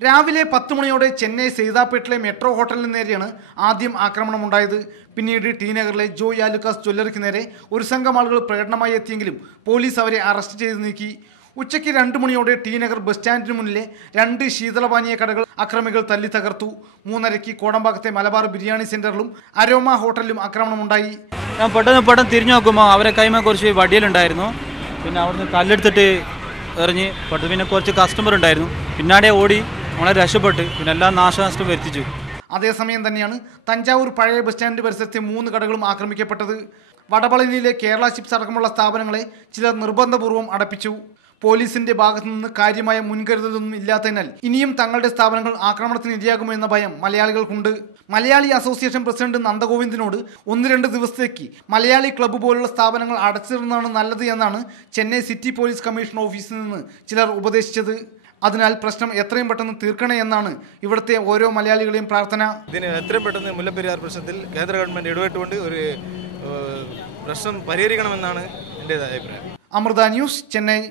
രാവിലെ 10 മണിയോടെ ചെന്നൈ സെയ്താപ്പേട്ടിലെ മെട്രോ ഹോട്ടലിന് നേരെയാണ് ആദ്യം ആക്രമണമുണ്ടായത്. പിന്നീട് ടി നഗറിലെ ജോയ് ആലുക്കാസ് ജ്വല്ലറിക്ക് നേരെ ഒരു സംഘം ആളുകൾ പ്രകടനമായി എത്തിയെങ്കിലും പോലീസ് അവരെ അറസ്റ്റ് ചെയ്ത് നീക്കി. ഉച്ചയ്ക്ക് 2 മണിയോടെ ടി നഗർ ബസ് സ്റ്റാൻഡിന് മുന്നിലെ 2 ശീതളപാനീയ കടകൾ അക്രമികൾ തല്ലി തകർത്തു. 3:30 കോടമ്പാക്കത്തെ മലബാർ ബിരിയാണി സെന്ററിലും അരോമ ഹോട്ടലിലും ആക്രമണമുണ്ടായി. ഞാൻ പെട്ടെന്ന് തിരിഞ്ഞു നോക്കുമ്പോൾ അവരെ കൈമ കുറച്ച് വടിയിലുണ്ടായിരുന്നു. പിന്നെ അവിടുന്ന് കല്ലെടുത്തിട്ട് എറിഞ്ഞ് പിന്നെ കുറച്ച് കസ്റ്റമർ ഉണ്ടായിരുന്നു. പിന്നാടെ ഓടി വളരെ രക്ഷപ്പെട്ട് പിന്നെ എല്ലാം നാശനഷ്ടം വരുത്തിച്ചു. അതേസമയം തന്നെയാണ് തഞ്ചാവൂർ പഴയ ബസ് സ്റ്റാൻഡ് പരിസരത്തെ 3 കടകളും ആക്രമിക്കപ്പെട്ടത്. വടപളനിയിലെ കേരള ചിപ്സ് അടക്കമുള്ള സ്ഥാപനങ്ങളെ ചിലർ നിർബന്ധപൂർവ്വം അടപ്പിച്ചു. പോലീസിന്റെ ഭാഗത്തു നിന്ന് കാര്യമായ മുൻകരുതലൊന്നും ഇല്ലാത്തതിനാൽ ഇനിയും തങ്ങളുടെ സ്ഥാപനങ്ങൾ ആക്രമണത്തിന് ഇരയാകുമോ എന്ന ഭയം മലയാളികൾക്കുണ്ട്. മലയാളി അസോസിയേഷൻ പ്രസിഡന്റ് നന്ദഗോവിന്ദിനോട് 1-2 ദിവസത്തേക്ക് മലയാളി ക്ലബ്ബ് പോലുള്ള സ്ഥാപനങ്ങൾ അടച്ചിടുന്നതാണ് നല്ലത് എന്നാണ് ചെന്നൈ സിറ്റി പോലീസ് കമ്മീഷൻ ഓഫീസിൽ നിന്ന് ചിലർ ഉപദേശിച്ചത്. അതിനാൽ പ്രശ്നം എത്രയും പെട്ടെന്ന് തീർക്കണേ എന്നാണ് ഇവിടുത്തെ ഓരോ മലയാളികളെയും പ്രാർത്ഥന. ഇതിന് എത്രയും പെട്ടെന്ന് മുല്ലപ്പെരിയാർ പ്രശ്നത്തിൽ കേന്ദ്ര ഗവൺമെന്റ് ഇടപെട്ടുകൊണ്ട് ഒരു പ്രശ്നം പരിഹരിക്കണമെന്നാണ് എൻ്റെ അഭിപ്രായം. അമൃത ന്യൂസ്, ചെന്നൈ.